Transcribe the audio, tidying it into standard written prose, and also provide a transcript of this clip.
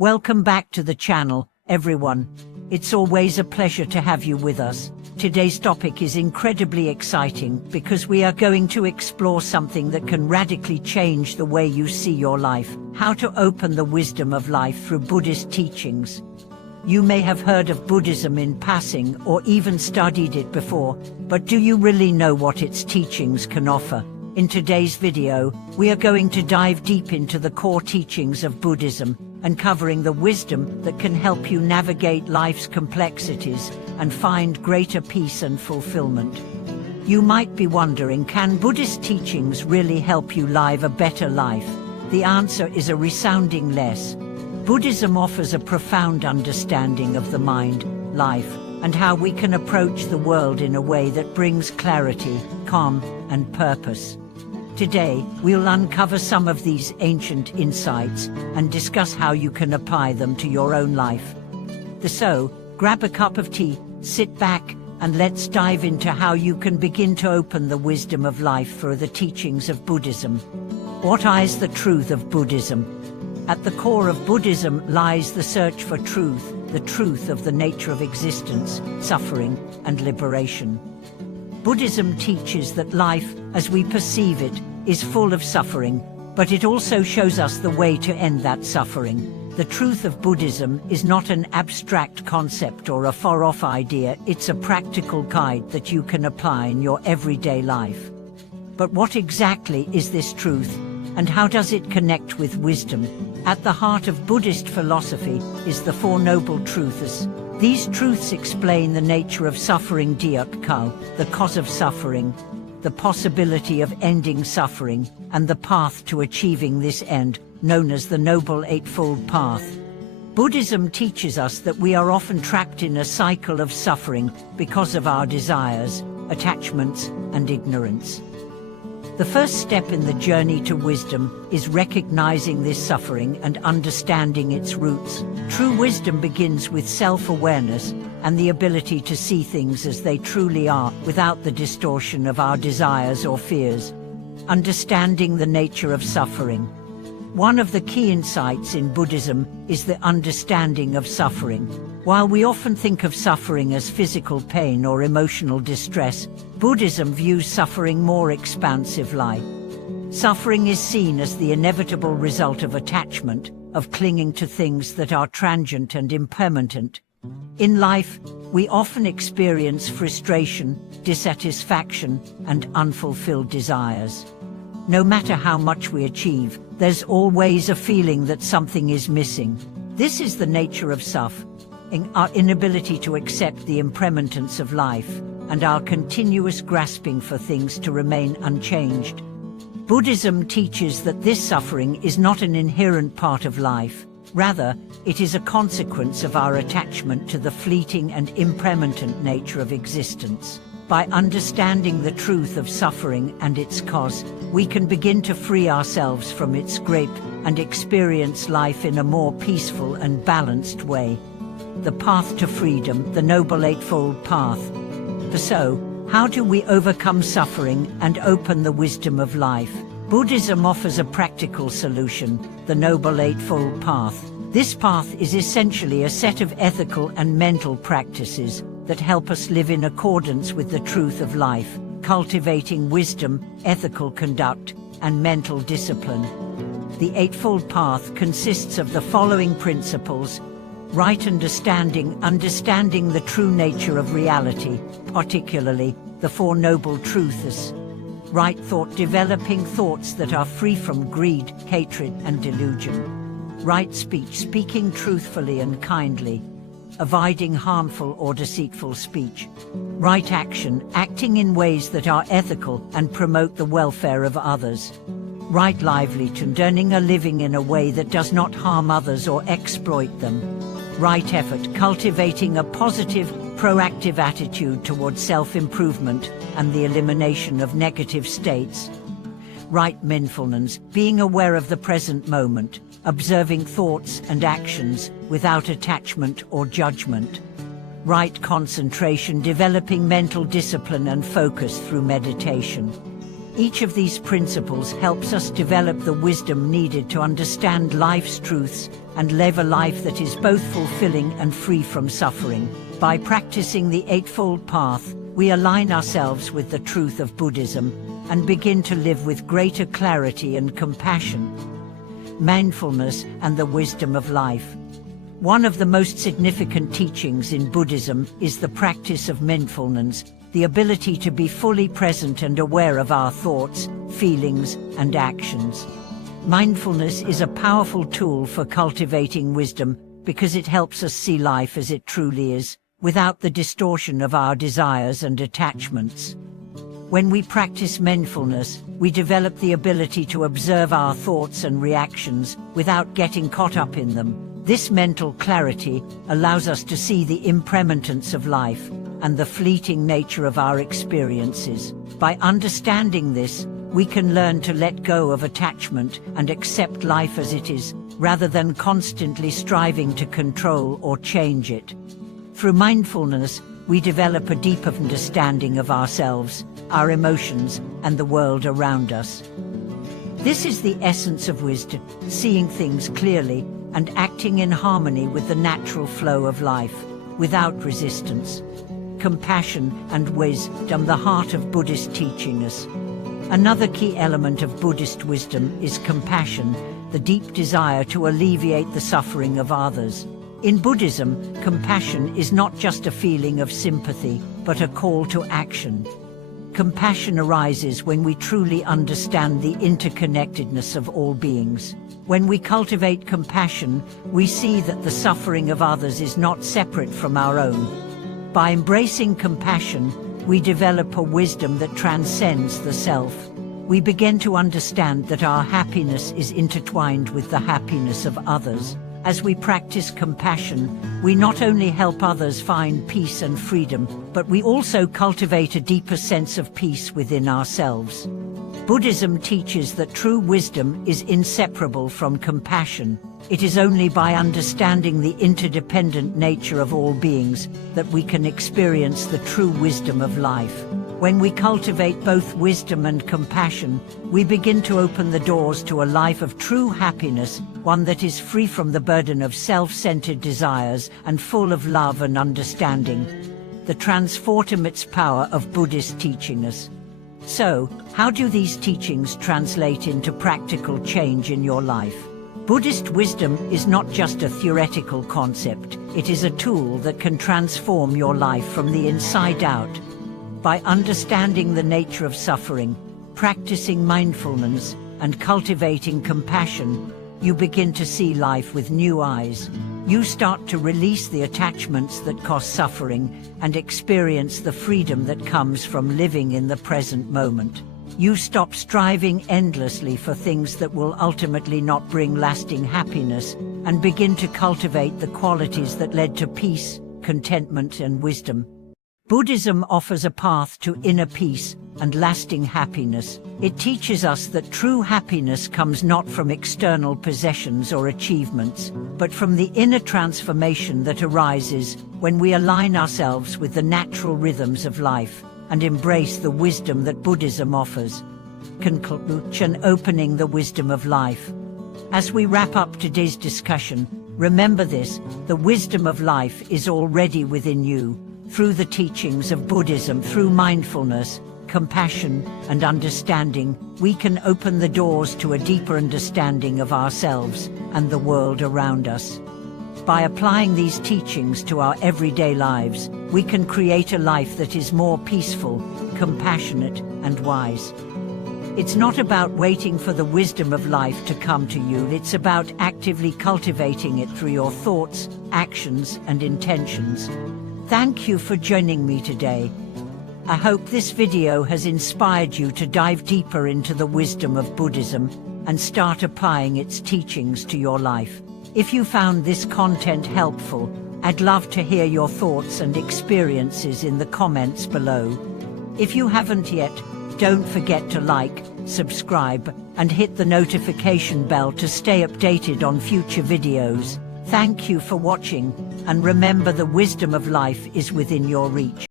Welcome back to the channel, everyone. It's always a pleasure to have you with us. Today's topic is incredibly exciting because we are going to explore something that can radically change the way you see your life, how to open the wisdom of life through Buddhist teachings. You may have heard of Buddhism in passing or even studied it before, but do you really know what its teachings can offer? In today's video, we are going to dive deep into the core teachings of Buddhism, uncovering the wisdom that can help you navigate life's complexities and find greater peace and fulfillment. You might be wondering, can Buddhist teachings really help you live a better life? The answer is a resounding yes. Buddhism offers a profound understanding of the mind, life, and how we can approach the world in a way that brings clarity, calm, and purpose. Today, we'll uncover some of these ancient insights and discuss how you can apply them to your own life. So, grab a cup of tea, sit back, and let's dive into how you can begin to open the wisdom of life through the teachings of Buddhism. What is the truth of Buddhism? At the core of Buddhism lies the search for truth, the truth of the nature of existence, suffering, and liberation. Buddhism teaches that life, as we perceive it, is full of suffering, but it also shows us the way to end that suffering. The truth of Buddhism is not an abstract concept or a far-off idea, it's a practical guide that you can apply in your everyday life. But what exactly is this truth, and how does it connect with wisdom? At the heart of Buddhist philosophy is the Four Noble Truths. These truths explain the nature of suffering, the cause of suffering, the possibility of ending suffering, and the path to achieving this end, known as the Noble Eightfold Path. Buddhism teaches us that we are often trapped in a cycle of suffering because of our desires, attachments, and ignorance. The first step in the journey to wisdom is recognizing this suffering and understanding its roots. True wisdom begins with self-awareness and the ability to see things as they truly are without the distortion of our desires or fears. Understanding the nature of suffering. One of the key insights in Buddhism is the understanding of suffering. While we often think of suffering as physical pain or emotional distress, Buddhism views suffering more expansively. Suffering is seen as the inevitable result of attachment, of clinging to things that are transient and impermanent. In life, we often experience frustration, dissatisfaction, and unfulfilled desires. No matter how much we achieve, there's always a feeling that something is missing. This is the nature of suffering, our inability to accept the impermanence of life, and our continuous grasping for things to remain unchanged. Buddhism teaches that this suffering is not an inherent part of life. Rather, it is a consequence of our attachment to the fleeting and impermanent nature of existence. By understanding the truth of suffering and its cause, we can begin to free ourselves from its grip and experience life in a more peaceful and balanced way. The path to freedom, the Noble Eightfold Path. So, how do we overcome suffering and open the wisdom of life? Buddhism offers a practical solution, the Noble Eightfold Path. This path is essentially a set of ethical and mental practices that help us live in accordance with the truth of life, cultivating wisdom, ethical conduct, and mental discipline. The Eightfold Path consists of the following principles: right understanding, understanding the true nature of reality, particularly the Four Noble Truths. Right thought, developing thoughts that are free from greed, hatred, and delusion. Right speech, speaking truthfully and kindly, avoiding harmful or deceitful speech. Right action, acting in ways that are ethical and promote the welfare of others. Right livelihood, earning a living in a way that does not harm others or exploit them. Right effort, cultivating a positive, proactive attitude towards self-improvement and the elimination of negative states. Right mindfulness, being aware of the present moment, observing thoughts and actions without attachment or judgment. Right concentration, developing mental discipline and focus through meditation. Each of these principles helps us develop the wisdom needed to understand life's truths and live a life that is both fulfilling and free from suffering. By practicing the Eightfold Path, we align ourselves with the truth of Buddhism and begin to live with greater clarity and compassion, mindfulness, and the wisdom of life. One of the most significant teachings in Buddhism is the practice of mindfulness, the ability to be fully present and aware of our thoughts, feelings, and actions. Mindfulness is a powerful tool for cultivating wisdom because it helps us see life as it truly is, without the distortion of our desires and attachments. When we practice mindfulness, we develop the ability to observe our thoughts and reactions without getting caught up in them. This mental clarity allows us to see the impermanence of life and the fleeting nature of our experiences. By understanding this, we can learn to let go of attachment and accept life as it is, rather than constantly striving to control or change it. Through mindfulness, we develop a deeper understanding of ourselves, our emotions, and the world around us. This is the essence of wisdom, seeing things clearly and acting in harmony with the natural flow of life, without resistance. Compassion and wisdom, the heart of Buddhist teachings. Another key element of Buddhist wisdom is compassion, the deep desire to alleviate the suffering of others. In Buddhism, compassion is not just a feeling of sympathy, but a call to action. Compassion arises when we truly understand the interconnectedness of all beings. When we cultivate compassion, we see that the suffering of others is not separate from our own. By embracing compassion, we develop a wisdom that transcends the self. We begin to understand that our happiness is intertwined with the happiness of others. As we practice compassion, we not only help others find peace and freedom, but we also cultivate a deeper sense of peace within ourselves. Buddhism teaches that true wisdom is inseparable from compassion. It is only by understanding the interdependent nature of all beings that we can experience the true wisdom of life. When we cultivate both wisdom and compassion, we begin to open the doors to a life of true happiness, one that is free from the burden of self-centered desires and full of love and understanding. The transformative power of Buddhist teachings. So, how do these teachings translate into practical change in your life? Buddhist wisdom is not just a theoretical concept, it is a tool that can transform your life from the inside out. By understanding the nature of suffering, practicing mindfulness, and cultivating compassion, you begin to see life with new eyes. You start to release the attachments that cause suffering and experience the freedom that comes from living in the present moment. You stop striving endlessly for things that will ultimately not bring lasting happiness and begin to cultivate the qualities that led to peace, contentment, and wisdom. Buddhism offers a path to inner peace and lasting happiness. It teaches us that true happiness comes not from external possessions or achievements, but from the inner transformation that arises when we align ourselves with the natural rhythms of life and embrace the wisdom that Buddhism offers. Conclusion: opening the wisdom of life. As we wrap up today's discussion, remember this: the wisdom of life is already within you. Through the teachings of Buddhism, through mindfulness, compassion, and understanding, we can open the doors to a deeper understanding of ourselves and the world around us. By applying these teachings to our everyday lives, we can create a life that is more peaceful, compassionate, and wise. It's not about waiting for the wisdom of life to come to you, it's about actively cultivating it through your thoughts, actions, and intentions. Thank you for joining me today. I hope this video has inspired you to dive deeper into the wisdom of Buddhism and start applying its teachings to your life. If you found this content helpful, I'd love to hear your thoughts and experiences in the comments below. If you haven't yet, don't forget to like, subscribe, and hit the notification bell to stay updated on future videos. Thank you for watching, and remember, the wisdom of life is within your reach.